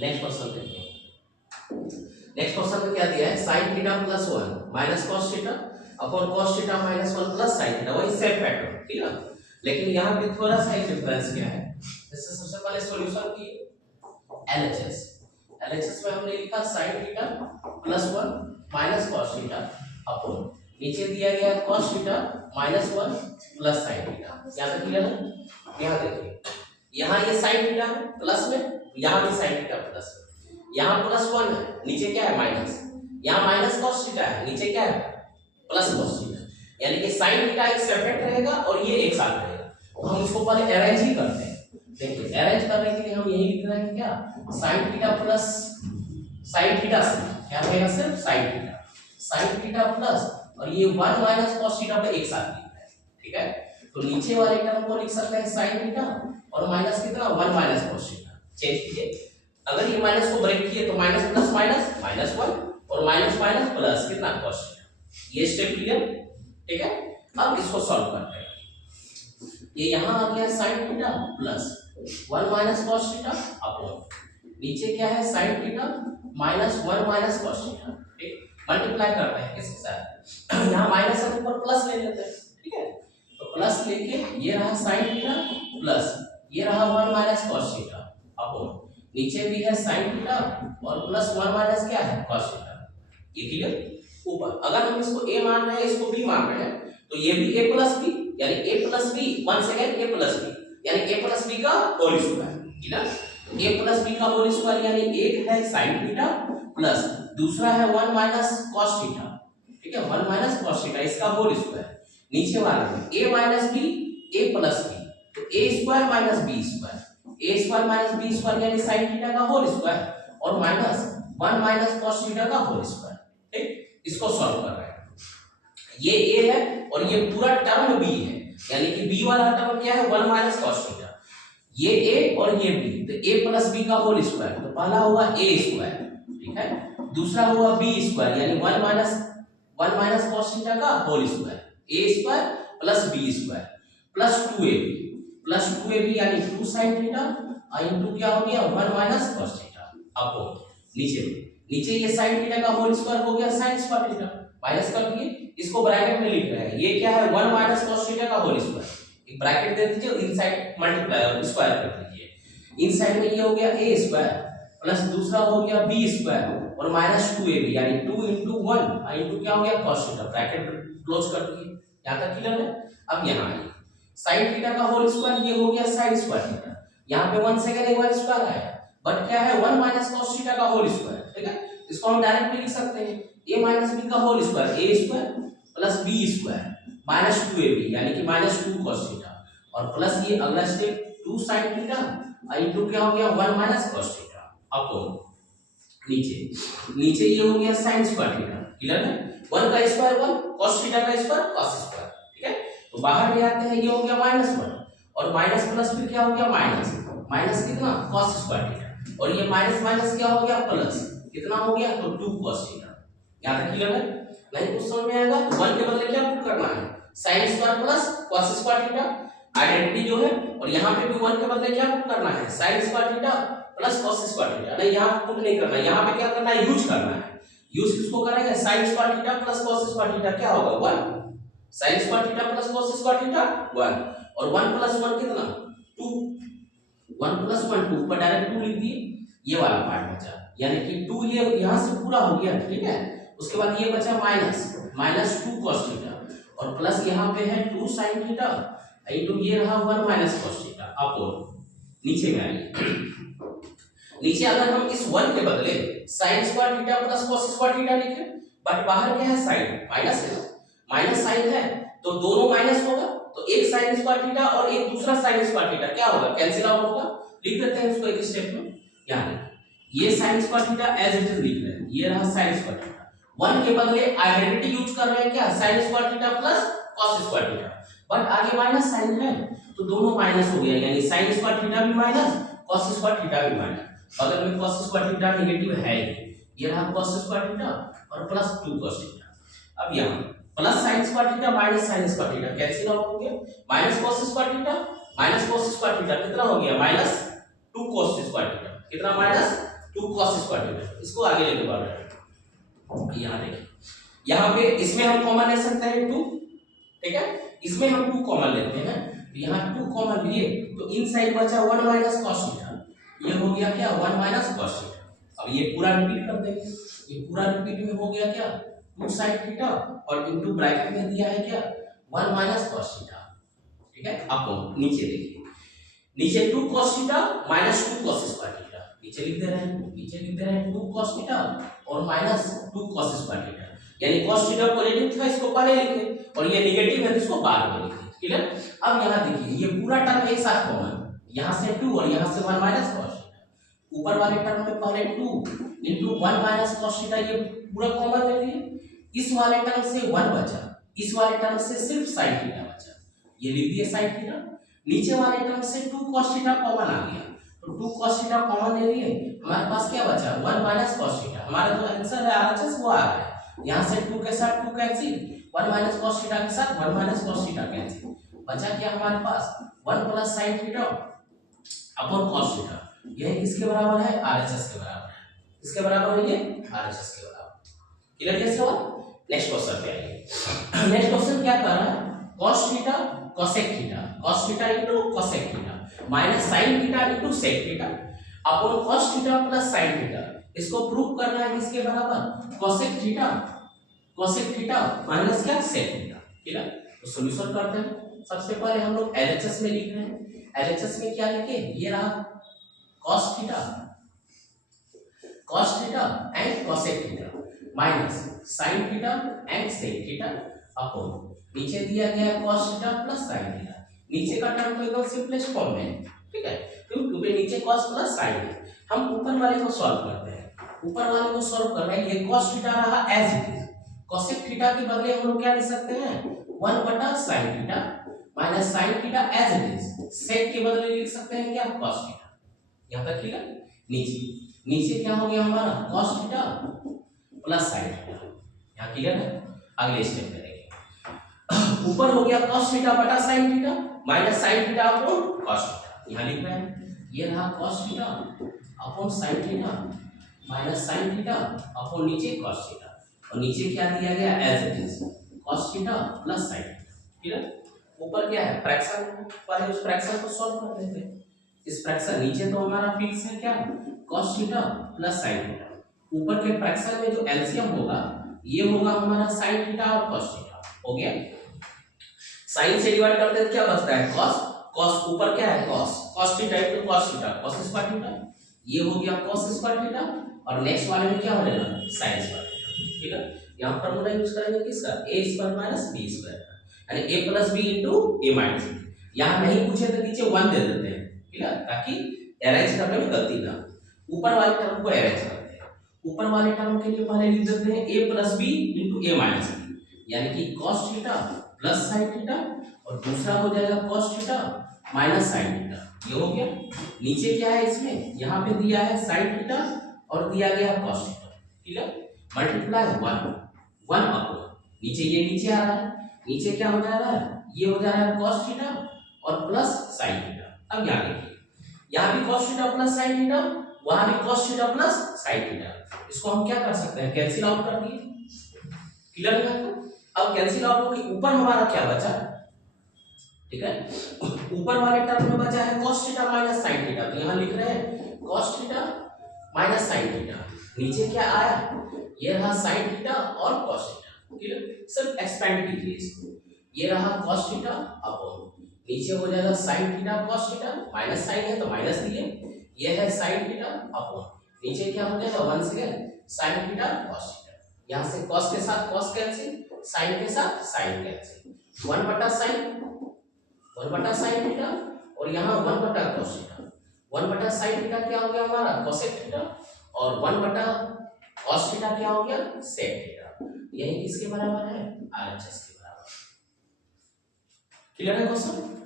Next question देखिए। Next question में क्या दिया है, sin theta plus 1 minus cos theta upon cos theta minus 1 plus sin theta, वही सेम पैटर्न, ठीक है। लेकिन यहाँ पे थोड़ा सा एक डिफरेंस क्या है, जैसे सबसे पहले सॉल्यूशन की LHS में हमने लिखा sin theta plus 1 minus cos theta upon नीचे दिया गया है cos theta minus 1 plus sin theta. यहाँ तक क्लियर है। यहाँ देखिए, यहाँ ये sin थीटा है प्लस में, यहाँ भी sin थीटा प्लस में, यहाँ प्लस 1 है, नीचे क्या है माइनस, यहाँ माइनस cos थीटा है, नीचे क्या है प्लस cos थीटा, यानी कि sin थीटा एक सेपरेट रहेगा और ये एक साथ रहेगा। तो हम इसको पहले अरेंज ही करते हैं। देखिए अरेंज करने के लिए हम यही लिख रहे हैं क्या, sin theta plus sin theta से क्या रहेगा, सिर्फ sin थीटा प्लस और ये 1 माइनस cos थीटा को एक साथ लिख रहे हैं, ठीक है। तो नीचे वाले टर्म को लिख सकते हैं sin थीटा और माइनस कितना 1 माइनस cos थीटा, चेंज कीजिए। अगर ये माइनस को ब्रेक किए तो माइनस प्लस माइनस माइनस 1 और माइनस माइनस प्लस कितना cos थीटा। ये स्टेप क्लियर, ठीक है। अब इसको सॉल्व करते हैं। ये यहाँ आ गया sin theta plus 1 minus cos theta upon नीचे क्या है sin theta minus 1 minus cos theta, ठीक। मल्टीप्लाई करते हैं किसके साथ, यहाँ माइनस है ऊपर प्लस ले लेते हैं, ठीक है। तो प्लस लेके ये रहा sin थीटा प्लस ये रहा 1 माइनस cos थीटा अपॉन नीचे भी है sin थीटा और प्लस 1 माइनस क्या है cos थीटा। ये क्लियर। ऊपर अगर हम इसको a मान रहे हैं, इसको b मान रहे हैं, तो ये भी a प्लस b यानी a plus b, one second a plus b यानी a प्लस b का होल स्क्वायर, ठीक है। a प्लस b का होल स्क्वायर यानी एक है sin थीटा प्लस दूसरा है 1 माइनस cos थीटा, ठीक है। 1 माइनस cos थीटा इसका होल स्क्वायर, नीचे वाले में a minus b a plus b, तो a square minus b square, a square minus b square यानी sin थीटा का होल स्क्वायर और माइनस 1 माइनस cos थीटा का होल स्क्वायर, ठीक। इसको सॉल्व कर रहे हैं। ये a है और ये पूरा टर्म b है, यानी कि b वाला टर्म क्या है 1 माइनस cos थीटा, ये a और ये b, तो a प्लस b का होल स्क्वायर, तो पहला हुआ a स्क्वायर, ठीक है। दूसरा हुआ b स्क्वायर यानी 1 माइनस cos थीटा का whole square, a square plus b square plus 2ab यानी 2 sin थीटा इनटू क्या हो गया 1 माइनस cos थीटा अपॉन नीचे ये sin थीटा का होल स्क्वायर हो गया sin स्क्वायर थीटा, माइनस कर दिए, इसको ब्रैकेट में लिख रहे हैं। ये क्या है 1 माइनस cos थीटा का होल स्क्वायर, एक ब्रैकेट दे दीजिए, इनसाइड मल्टीप्लाई स्क्वायर कर दीजिए। इनसाइड में ये हो गया a स्क्वायर प्लस दूसरा हो गया b स्क्वायर और माइनस 2ab यानी 2 into 1 इनटू क्या हो गया cos थीटा, ब्रैकेट क्लोज कर दिए। यहां तक क्लियर है। अब यहां आइए, sin थीटा का होल स्क्वायर ये हो गया sin स्क्वायर थीटा, यहां पे 1 सेकंड एक बार स्क्वायर आया, बट क्या है 1 माइनस cos थीटा का होल स्क्वायर, ठीक है। इसको हम डायरेक्ट भी लिख सकते हैं a माइनस b का whole square, a square plus b square minus 2ab यानी कि माइनस 2 cos थीटा और प्लस ये अगला स्टेप 2 sin थीटा इनटू क्या हो गया 1 माइनस cos थीटा अपॉन नीचे ये हो गया sin स्क्वायर थीटा, क्लियर है। 1 का स्क्वायर 1 cos थीटा का स्क्वायर cos स्क्वायर, ठीक है। तो बाहर ले आते हैं, ये हो गया -1 और माइनस प्लस फिर क्या हो गया माइनस कितना cos स्क्वायर थीटा और ये माइनस माइनस क्या हो गया प्लस कितना हो गया तो 2 cos थीटा। यहां तक क्लियर है। नहीं कुछ समझ में आएगा तो 1 के बदले क्या पुट करना है sin square plus cos square theta, identity जो है, और यहां पे भी 1 के बदले क्या पुट करना है sin square theta plus cos square theta. नहीं यहां पुट नहीं करना, यहां पे क्या करना है यूज करना है। यूज किसको करेंगे sin square theta plus cos square theta क्या होगा 1, sin square theta plus cos square theta 1 और 1 प्लस 1 कितना 2, 1 प्लस 1 2 पर डायरेक्ट 2 लिख दिए, ये वाला पार्ट बचा यानी कि 2 ये यहां से पूरा हो गया, ठीक है। उसके बाद ये बचा माइनस 2 cos थीटा और प्लस यहां पे है 2 sin थीटा इनटू ये रहा 1 माइनस cos थीटा अपॉन नीचे में आइए। नीचे अगर हम इस 1 के बदले sin square theta plus cos square theta लिखें, बट बाहर क्या है sin माइनस है, माइनस साइन है तो दोनों माइनस होगा, तो एक sin स्क्वायर थीटा और एक दूसरा sin स्क्वायर थीटा क्या होगा कैंसिल आउट होगा। लिख देते हैं इसको एक स्टेप में, यहां ये sin square theta as it is लिख रहे हैं, ये रहा sin स्क्वायर थीटा, 1 के बदले आइडेंटिटी यूज कर रहे हैं क्या sin square theta plus cos square theta, but आगे माइनस साइन है तो दोनों माइनस हो गया यानी sin स्क्वायर थीटा भी माइनस cos स्क्वायर थीटा भी माइनस, बगल में cos स्क्वायर थीटा नेगेटिव है, ये रहा cos स्क्वायर थीटा और प्लस 2 cos थीटा। अब यहां plus sin square theta minus sin square theta cancel out हो गया, माइनस cos स्क्वायर थीटा कितना हो गया माइनस 2 cos स्क्वायर थीटा, कितना माइनस 2 cos स्क्वायर थीटा। इसको आगे लेके बढ़ रहे हैं। यहाँ देखिए, यहाँ पे इसमें हम कॉमन ले सकते हैं 2, ठीक है, इसमें हम 2 कॉमन लेते हैं, तो यहाँ 2 कॉमन लिए तो इनसाइड बचा 1 माइनस cos थीटा, ये हो गया क्या 1 माइनस cos थीटा। अब ये पूरा रिपीट कर देंगे, ये पूरा रिपीट में हो गया क्या 2 sin थीटा और इनटू ब्रैकेट में दिया है क्या 1 माइनस cos थीटा, ठीक है। अब नीचे देखिए, नीचे 2 cos theta minus 2 cos square theta, नीचे लिख दे रहे हैं, नीचे लिख दे रहे हैं 2 cos थीटा और माइनस 2 cos स्क्वायर थीटा, यानी cos थीटा पॉजिटिव था इसको पहले लिखे और ये नेगेटिव है तो इसको बाद में लिखे, क्लियर। अब यहाँ देखिए ये पूरा टर्म एक साथ कॉमन, यहाँ से 2 और यहाँ से 1 माइनस cos थीटा, ऊपर वाले टर्म में पहले 2 into 1 माइनस cos थीटा ये पूरा कॉमन ले लिए, इस वाले टर्म से 1 बचा, इस वाले टर्म से सिर्फ sin थीटा बचा, ये लिख दिए sin थीटा। नीचे वाले टर्म से 2 cos थीटा कॉमन आ गया, तो 2 cos थीटा कॉमन ले लिए, हमारे पास क्या बचा 1 माइनस cos थीटा, हमारा जो आंसर है आरएचएस वो आ रहा है। यहाँ से 2 के साथ 2 कैंसिल, 1 माइनस cos थीटा के साथ 1 माइनस cos थीटा कैंसिल, बचा क्या हमारे पास 1 plus sin theta upon cos theta, ये किसके बराबर है आरएचएस के बराबर है, इसके बराबर है ये आरएचएस के बराबर, क्लियर है सवाल। नेक्स्ट क्वेश्चन पे आइए। नेक्स्ट क्वेश्चन क्या कर रहा है cos theta cosec theta, cos theta into cosec theta minus sin theta into sec theta upon cos theta plus sin theta, इसको प्रूव करना है किसके बराबर cosec थीटा माइनस क्या sec थीटा, ठीक है। तो सॉल्यूशन करते हैं, सबसे पहले हम लोग एलएचएस में लिख रहे हैं, एलएचएस में क्या लिखे, ये रहा cos theta and cosec theta minus sin theta and sec theta upon नीचे दिया गया cos theta plus sin theta, नीचे का टर्म तो एकदम सिंपलेस्ट फॉर्म में, ठीक है, क्योंकि नीचे cos प्लस sin है। हम ऊपर वाले को सॉल्व करते हैं, ऊपर वाले को सॉल्व कर रहे हैं, ये cos थीटा रहा as it is, cosec theta के बदले हम लोग क्या लिख सकते हैं 1 बटा sin theta minus sin theta as it is, sec के बदले लिख सकते हैं क्या cos थीटा, यहां तक क्लियर। नीचे क्या हो गया हमारा cos theta plus sin theta, यहां क्लियर है। अगले स्टेप में देखिए, ऊपर हो गया cos थीटा बटा sin theta minus sin theta upon cos theta, यहां लिख रहे हैं ये रहा cos theta upon sin theta minus sin theta upon नीचे cos थीटा, और नीचे क्या दिया गया as it is cos theta plus sin theta, clear. ऊपर क्या है फ्रैक्शन वाले, उस फ्रैक्शन को सॉल्व कर देते हैं। इस फ्रैक्शन नीचे तो हमारा फिक्स है क्या cos theta plus sin theta, ऊपर के फ्रैक्शन में जो एलसीएम होगा ये होगा हमारा sin थीटा और cos थीटा, हो गया। sin से डिवाइड करते हैं क्या बचता है cos ऊपर क्या है cos theta into cos theta cos square theta, ये हो गया cos स्क्वायर थीटा, और नेक्स्ट वाले में क्या हो जाएगा sin स्क्वायर थीटा, ठीक है। यहां फार्मूला यूज करेंगे किसका a square minus b square, यानी a plus b into a minus b, यहां नहीं पूछे तो नीचे 1 दे देते हैं, ठीक है, ताकि अरेंज करने में गलती ना, ऊपर वाले टर्म को अरेंज करते हैं। ऊपर वाले टर्म के लिए पहले लिख देते हैं a plus b into a minus b, यानी कि cos theta plus sin theta, और दूसरा हो जाएगा cos theta minus sin theta, ये हो गया। नीचे क्या है इसमें, यहाँ पे दिया है sin थीटा और दिया गया cos थीटा, ठीक है, मल्टीप्लाई 1 अपॉन नीचे, ये नीचे आ रहा है, नीचे क्या हो जा रहा है ये हो जा रहा है cos थीटा और प्लस sin थीटा। अब यहाँ देखिए, यहाँ भी cos theta plus sin theta, वहां भी cos theta plus sin theta, इसको हम क्या कर सकते हैं कैंसिल आउट कर दिए, क्लियर है आपको। अब कैंसिल आउट हो कि ऊपर हमारा क्या बचा, ठीक है, ऊपर वाले टर्म में बचा है cos theta minus sin theta, तो यहाँ लिख रहे हैं cos theta minus sin theta, नीचे क्या आया ये रहा sin थीटा और cos थीटा, क्लियर। सिर्फ एक्सपेंड कीजिए इसको, ये रहा cos थीटा अपॉन नीचे हो जाएगा sin theta cos theta, minus sin है तो माइनस दिए, ये है sin थीटा अपॉन नीचे क्या हो जाएगा 1 से sin थीटा cos थीटा, यहां से cos के साथ cos कैंसिल, sin के साथ sin कैंसिल, 1 बटा sin थीटा और यहाँ 1 बटा cos थीटा, 1 बटा sin थीटा क्या हो गया हमारा cosec थीटा, और 1 बटा cos थीटा क्या हो गया sec थीटा, यही किसके बराबर है आरएचएस के बराबर, क्लियर है क्वेश्चन।